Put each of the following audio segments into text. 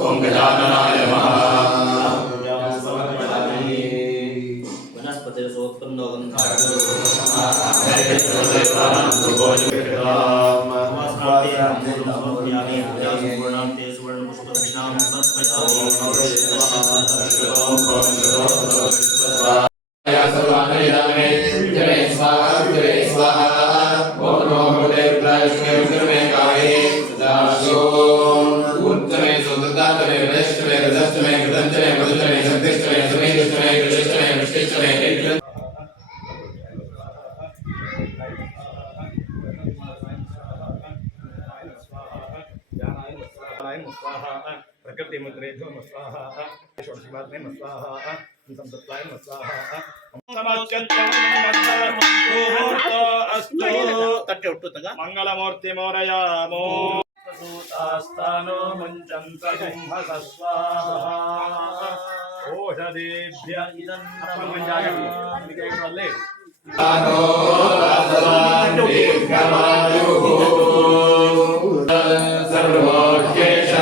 ओम गजाननाय नमः। प्रकृति मुद्रेभ्यो नमः स्वाहा षोडशीमात्रे नमः स्वाहा संतत्वाय नमः स्वाहा मंगलमूर्ति मोरयामो सूतास्तानो मुञ्चन्त कुम्भः स्वाहा ओषधेभ्य इदं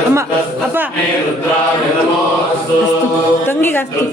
नमः apa tanggi kasti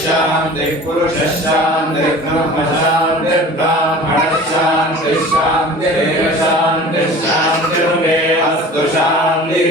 शांति पुरुष शांति ब्रह्म शांति ब्राह्मण शांति शांति शांति शांति मे अस्तु शांति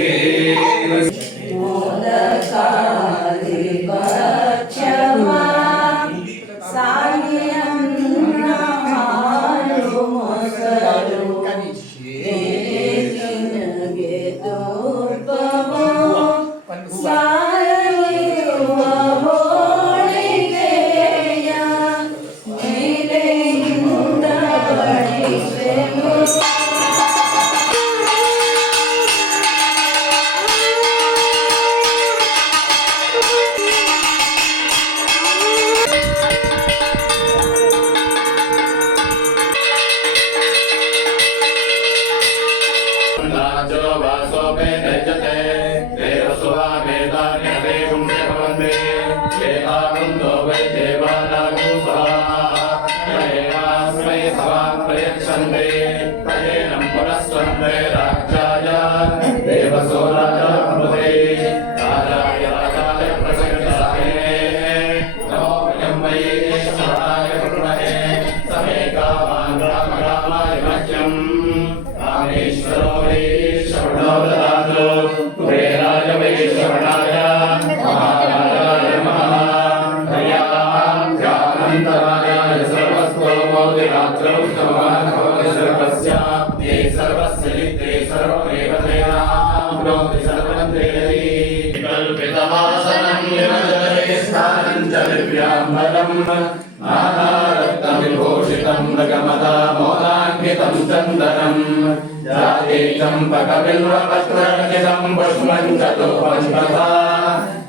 आहारत्तमिभूषितं मृगमदामोदान्वितं चन्दनं जाते चम्पकबिल्वपत्रर्चितं पुष्पं चतुर्भं तथा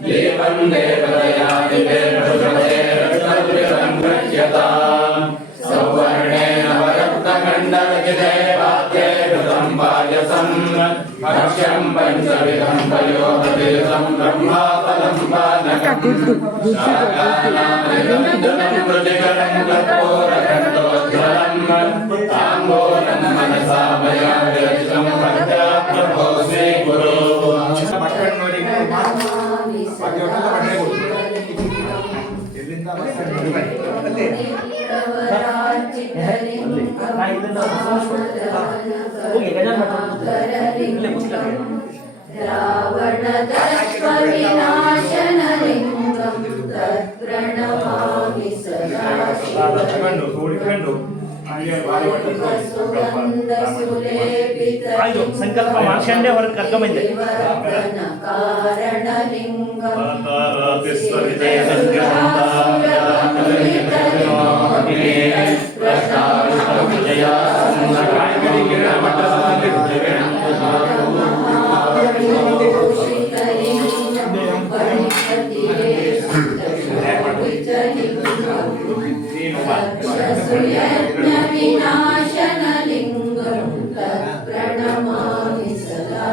देवं देवदयादिवेर्षुषेर्कल्पितं गृह्यताम् सौवर्णेन वरक्तकण्डलकिते वाद्ये कृतं पायसं भक्ष्यं पञ्चविधं पयोपतीर्थं ब्रह्माफलं पानकम् शाकानामनिरञ्जनं प्रतिकरं कर्पूरखण्डोज्ज्वलं ताम्बूलं मनसा मया विरचितं पञ्चाप्रभो श्रीगुरो ಸಂಕಲ್ಪ ಮಾರ್ಷಂಡೆ ಹೊರ ಕರ್ಕೊಂಬಂದೆ विजया ವಿನಾಶನಲಿಂಗಂ ಪ್ರಣಮಾಮಿ ಸದಾ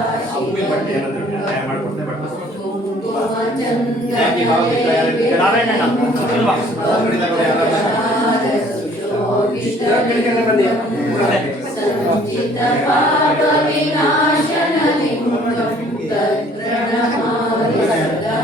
ಸಂಚಿತ ಪಾಪ ವಿನಾಶನಲಿಂಗಂ ಪ್ರಣಮಾಮಿ ಸದಾ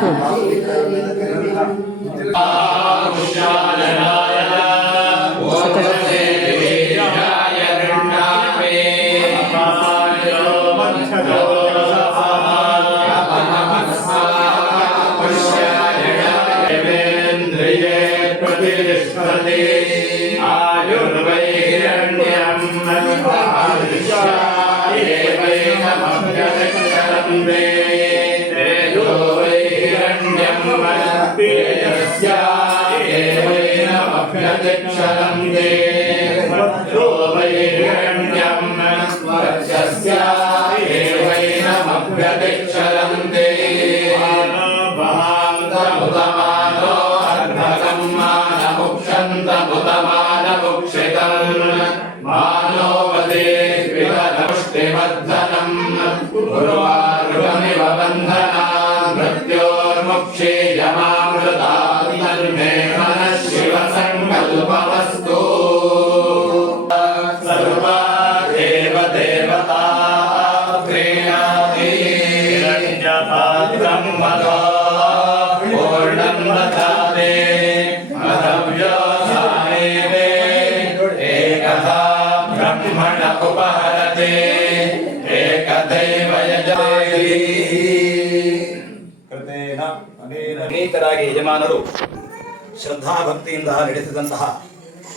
ಅನೇಕರಾಗಿ ಯಜಮಾನರು ಶ್ರದ್ಧಾಭಕ್ತಿಯಿಂದ ನಡೆಸಿದಂತಹ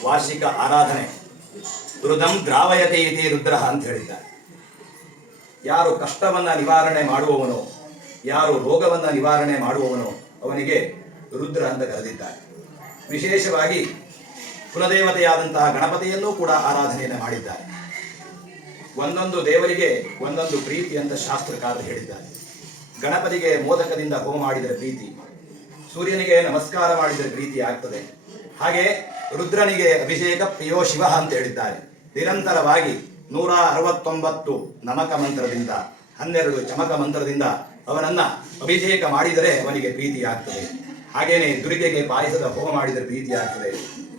ವಾರ್ಷಿಕ ಆರಾಧನೆ ರುದಂ ದ್ರಾವಯತೆ ಇತಿ ರುದ್ರ ಅಂತ ಹೇಳಿದ್ದಾರೆ. ಯಾರು ಕಷ್ಟವನ್ನ ನಿವಾರಣೆ ಮಾಡುವವನೋ, ಯಾರು ರೋಗವನ್ನ ನಿವಾರಣೆ ಮಾಡುವವನೋ ಅವನಿಗೆ ರುದ್ರ ಅಂತ ಕರೆದಿದ್ದಾರೆ. ವಿಶೇಷವಾಗಿ ಕುಲದೇವತೆಯಾದಂತಹ ಗಣಪತಿಯನ್ನೂ ಕೂಡ ಆರಾಧನೆಯನ್ನು ಮಾಡಿದ್ದಾರೆ. ಒಂದೊಂದು ದೇವರಿಗೆ ಒಂದೊಂದು ಪ್ರೀತಿ ಅಂತ ಶಾಸ್ತ್ರಕಾರರು ಹೇಳಿದ್ದಾರೆ. ಗಣಪತಿಗೆ ಮೋದಕದಿಂದ ಹೋಮ ಮಾಡಿದರೆ ಪ್ರೀತಿ, ಸೂರ್ಯನಿಗೆ ನಮಸ್ಕಾರ ಮಾಡಿದರೆ ಪ್ರೀತಿ ಆಗ್ತದೆ. ಹಾಗೆ ರುದ್ರನಿಗೆ ಅಭಿಷೇಕ ಪ್ರಿಯೋ ಶಿವ ಅಂತ ಹೇಳಿದ್ದಾರೆ. ನಿರಂತರವಾಗಿ 169 ನಮಕ ಮಂತ್ರದಿಂದ 12 ಚಮಕ ಮಂತ್ರದಿಂದ ಅವನನ್ನ ಅಭಿಷೇಕ ಮಾಡಿದರೆ ಅವನಿಗೆ ಪ್ರೀತಿ ಆಗ್ತದೆ. ಹಾಗೇನೆ ದುರ್ಗೆಗೆ ಪಾಯಸದ ಹೋಮ ಮಾಡಿದರೆ ಪ್ರೀತಿ ಆಗ್ತದೆ.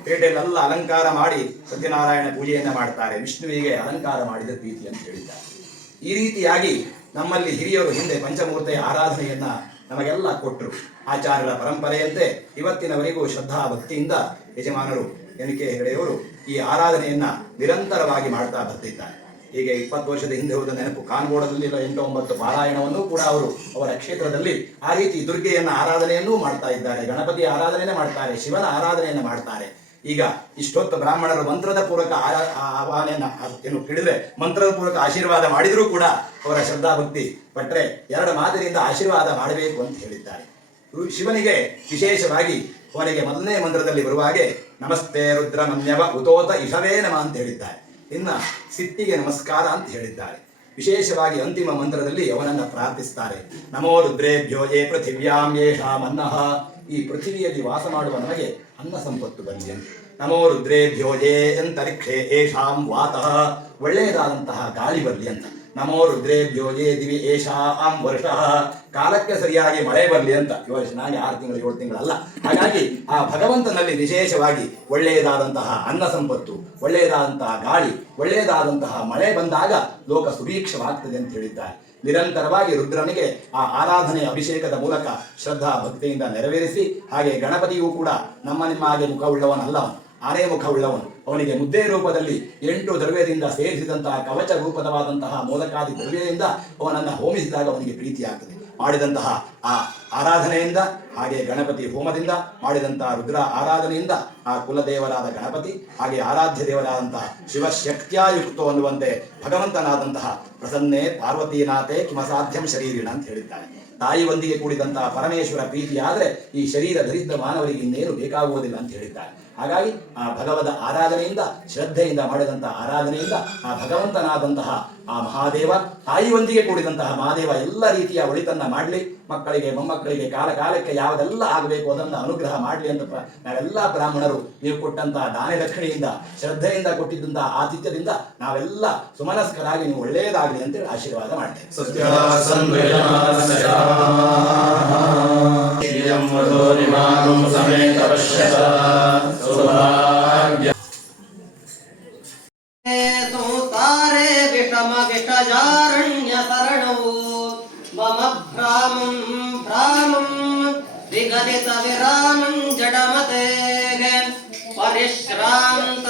ಪೇಟೆಯಲ್ಲೆಲ್ಲ ಅಲಂಕಾರ ಮಾಡಿ ಸತ್ಯನಾರಾಯಣ ಪೂಜೆಯನ್ನ ಮಾಡ್ತಾರೆ. ವಿಷ್ಣುವಿಗೆ ಅಲಂಕಾರ ಮಾಡಿದರೆ ಪ್ರೀತಿ ಅಂತ ಹೇಳಿದ್ದಾರೆ. ಈ ರೀತಿಯಾಗಿ ನಮ್ಮಲ್ಲಿ ಹಿರಿಯರು ಹಿಂದೆ ಪಂಚಮೂರ್ತಿಯ ಆರಾಧನೆಯನ್ನ ನಮಗೆಲ್ಲ ಕೊಟ್ಟರು. ಆಚಾರ್ಯರ ಪರಂಪರೆಯಂತೆ ಇವತ್ತಿನವರೆಗೂ ಶ್ರದ್ಧಾ ಭಕ್ತಿಯಿಂದ ಯಜಮಾನರು ಎನಿಕೆ ಹೆಗಡೆಯವರು ಈ ಆರಾಧನೆಯನ್ನ ನಿರಂತರವಾಗಿ ಮಾಡ್ತಾ ಬರ್ತಿದ್ದಾರೆ. ಹೀಗೆ 20 ವರ್ಷದ ಹಿಂದೆ ಹೋದ ನೆನಪು ಕಾನ್ಗೋಡದಲ್ಲಿ 8-9 ಪಾರಾಯಣವನ್ನು ಕೂಡ ಅವರು ಅವರ ಕ್ಷೇತ್ರದಲ್ಲಿ ಆ ರೀತಿ ದುರ್ಗೆಯನ್ನ ಆರಾಧನೆಯನ್ನೂ ಮಾಡ್ತಾ ಇದ್ದಾರೆ. ಗಣಪತಿ ಆರಾಧನೆಯನ್ನ ಮಾಡ್ತಾರೆ, ಶಿವನ ಆರಾಧನೆಯನ್ನ ಮಾಡ್ತಾರೆ. ಈಗ ಇಷ್ಟೊತ್ತು ಬ್ರಾಹ್ಮಣರು ಮಂತ್ರದ ಪೂರ್ವಕ ಆಹ್ವಾನೆಯನ್ನ ಏನು ಕೇಳಿದ್ರೆ ಮಂತ್ರದ ಪೂರ್ವಕ ಆಶೀರ್ವಾದ ಮಾಡಿದರೂ ಕೂಡ ಅವರ ಶ್ರದ್ಧಾಭಕ್ತಿ ಪಟ್ರೆ 2 ಮಾತಿನಿಂದ ಆಶೀರ್ವಾದ ಮಾಡಬೇಕು ಅಂತ ಹೇಳಿದ್ದಾರೆ. ಶಿವನಿಗೆ ವಿಶೇಷವಾಗಿ ಅವನಿಗೆ ಮೊದಲನೇ ಮಂತ್ರದಲ್ಲಿ ಬರುವಾಗೆ ನಮಸ್ತೆ ರುದ್ರಮನ್ಯವ ಉತೋತ ಇಷವೇ ನಮ ಅಂತ ಹೇಳಿದ್ದಾರೆ. ಇನ್ನ ಸಿಟ್ಟಿಗೆ ನಮಸ್ಕಾರ ಅಂತ ಹೇಳಿದ್ದಾರೆ. ವಿಶೇಷವಾಗಿ ಅಂತಿಮ ಮಂತ್ರದಲ್ಲಿ ಅವನನ್ನ ಪ್ರಾರ್ಥಿಸ್ತಾರೆ. ನಮೋ ರುದ್ರೇಭ್ಯೋ ಯೇ ಪೃಥಿವ್ಯಾಂ ಯೇಷಾಂ ಅನ್ನಃ, ಈ ಪೃಥಿವಿಯಲ್ಲಿ ವಾಸ ಮಾಡುವ ನಮಗೆ ಅನ್ನ ಸಂಪತ್ತು ಬರಲಿ ಅಂತ. ನಮೋ ರುದ್ರೇಭ್ಯೋ ಯೇ ಅಂತರಿಕ್ಷೇ ಯೇಷಾಂ ವಾತಃ, ಒಳ್ಳೆಯದಾದಂತಹ ಗಾಳಿ ಬರಲಿ ಅಂತ. ನಮೋ ರುದ್ರೇಭ್ಯೋ ಯೇ ದಿವಿ ಯೇಷಾಂ ವರ್ಷಃ, ಕಾಲಕ್ಕೆ ಸರಿಯಾಗಿ ಮಳೆ ಬರಲಿ ಅಂತ. ಯೋಚನಾಗಿ 6 ತಿಂಗಳು 7 ತಿಂಗಳಲ್ಲ. ಹಾಗಾಗಿ ಆ ಭಗವಂತನಲ್ಲಿ ವಿಶೇಷವಾಗಿ ಒಳ್ಳೆಯದಾದಂತಹ ಅನ್ನ ಸಂಪತ್ತು, ಒಳ್ಳೆಯದಾದಂತಹ ಗಾಳಿ, ಒಳ್ಳೆಯದಾದಂತಹ ಮಳೆ ಬಂದಾಗ ಲೋಕ ಸುಭೀಕ್ಷವಾಗ್ತದೆ ಅಂತ ಹೇಳಿದ್ದಾರೆ. ನಿರಂತರವಾಗಿ ರುದ್ರನಿಗೆ ಆ ಆರಾಧನೆಯ ಅಭಿಷೇಕದ ಮೂಲಕ ಶ್ರದ್ಧಾ ಭಕ್ತಿಯಿಂದ ನೆರವೇರಿಸಿ, ಹಾಗೆ ಗಣಪತಿಯೂ ಕೂಡ ನಿಮ್ಮ ಹಾಗೆ ಮುಖವುಳ್ಳವನಲ್ಲವನು, ಆನೆ ಮುಖವುಳ್ಳವನು. ಅವನಿಗೆ ಮುದ್ದೆ ರೂಪದಲ್ಲಿ 8 ದ್ರವ್ಯದಿಂದ ಸೇರಿಸಿದಂತಹ ಕವಚ ರೂಪದವಾದಂತಹ ಮೋದಕಾದಿ ದ್ರವ್ಯದಿಂದ ಅವನನ್ನು ಹೋಮಿಸಿದಾಗ ಅವನಿಗೆ ಪ್ರೀತಿಯಾಗ್ತದೆ. ಮಾಡಿದಂತಹ ಆ ಆರಾಧನೆಯಿಂದ, ಹಾಗೆ ಗಣಪತಿ ಹೋಮದಿಂದ ಮಾಡಿದಂತಹ ರುದ್ರ ಆರಾಧನೆಯಿಂದ ಆ ಕುಲದೇವರಾದ ಗಣಪತಿ, ಹಾಗೆ ಆರಾಧ್ಯ ದೇವರಾದಂತಹ ಶಿವಶಕ್ತಿಯುಕ್ತೋ ಅನ್ನುವಂತೆ ಭಗವಂತನಾದಂತಹ ಪ್ರಸನ್ನೇ ಪಾರ್ವತೀನಾಥೇ ಕಿಮಸಾಧ್ಯಂ ಶರೀರಿಣ ಅಂತ ಹೇಳಿದ್ದಾರೆ. ತಾಯಿ ಒಂದಿಗೆ ಕೂಡಿದಂತಹ ಪರಮೇಶ್ವರ ಪ್ರೀತಿಯಾದರೆ ಈ ಶರೀರ ಧರಿಸಿದ ಮಾನವರಿಗೆ ಇನ್ನೇನು ಬೇಕಾಗುವುದಿಲ್ಲ ಅಂತ ಹೇಳಿದ್ದಾರೆ. ಹಾಗಾಗಿ ಆ ಭಗವದ ಆರಾಧನೆಯಿಂದ, ಶ್ರದ್ಧೆಯಿಂದ ಮಾಡಿದಂತಹ ಆರಾಧನೆಯಿಂದ ಆ ಭಗವಂತನಾದಂತಹ ಆ ಮಹಾದೇವ, ತಾಯಿಯೊಂದಿಗೆ ಕೂಡಿದಂತಹ ಮಹಾದೇವ ಎಲ್ಲ ರೀತಿಯ ಒಳಿತನ್ನ ಮಾಡಲಿ, ಮಕ್ಕಳಿಗೆ ಮೊಮ್ಮಕ್ಕಳಿಗೆ ಕಾಲ ಕಾಲಕ್ಕೆ ಯಾವುದೆಲ್ಲ ಆಗಬೇಕು ಅದನ್ನು ಅನುಗ್ರಹ ಮಾಡಲಿ ಅಂತ ನಾವೆಲ್ಲ ಬ್ರಾಹ್ಮಣರು ನೀವು ಕೊಟ್ಟಂತಹ ದಾನ ದಕ್ಷಿಣೆಯಿಂದ, ಶ್ರದ್ಧೆಯಿಂದ ಕೊಟ್ಟಿದ್ದಂತಹ ಆತಿಥ್ಯದಿಂದ ನಾವೆಲ್ಲ ಸುಮನಸ್ಕರಾಗಿ ನೀವು ಒಳ್ಳೆಯದಾಗಲಿ ಅಂತೇಳಿ ಆಶೀರ್ವಾದ ಮಾಡ್ತೇವೆ. ಸಂಸಾರೇ ವಿಷಮ ವಿಷಜಾರಣ್ಯ ಶರಣವು ಮಮ ಭ್ರಾಮಂ ಭ್ರಾಮಂ ವಿಗದಿತ ವಿರಾಮಂ ಜಡಮತೆ ಪರಿಶ್ರಾಂತ